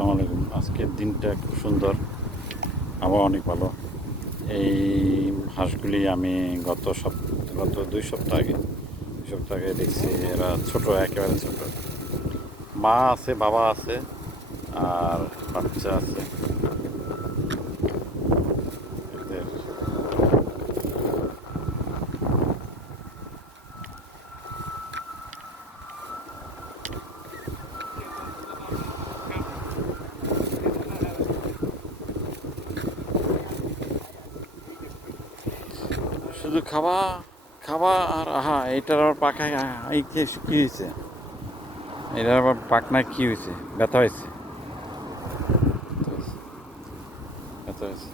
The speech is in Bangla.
আসসালামু আলাইকুম। আজকের দিনটা খুব সুন্দর, আবহাওয়া অনেক ভালো। এই হাঁসগুলি আমি গত 2 সপ্তাহ আগে দেখছি। এরা ছোট, একেবারে ছোট। মা আছে, বাবা আছে, আর বাচ্চা আছে। এদের শুধু খাওয়া খাওয়া আর আহা, এইটার আবার পাখায় এই কী হয়েছে? এটার আবার পাখনায় কী হয়েছে? ব্যথা হয়েছে, ব্যথা হয়েছে।